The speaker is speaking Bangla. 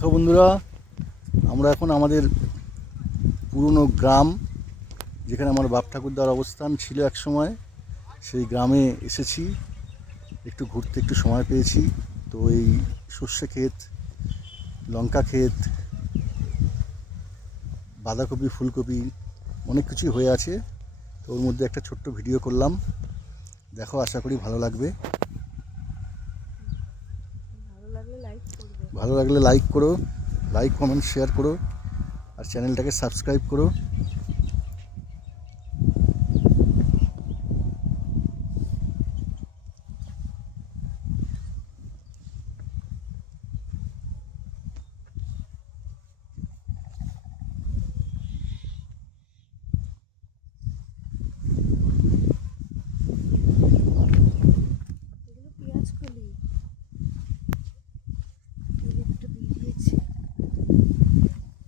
তো বন্ধুরা, আমরা এখন আমাদের পুরনো গ্রাম, যেখানে আমার বাপ ঠাকুরদার অবস্থান ছিল এক সময়, সেই গ্রামে এসেছি। একটু ঘুরতে একটু সময় পেয়েছি। তো এই সর্ষে ক্ষেত, লঙ্কা ক্ষেত, বাঁধাকপি, ফুলকপি, অনেক কিছুই হয়ে আছে। তো ওর মধ্যে একটা ছোট্ট ভিডিও করলাম, দেখো, আশা করি ভালো লাগবে। ভালো লাগলে লাইক করো, লাইক কমেন্ট শেয়ার করো, আর চ্যানেলটাকে সাবস্ক্রাইব করো।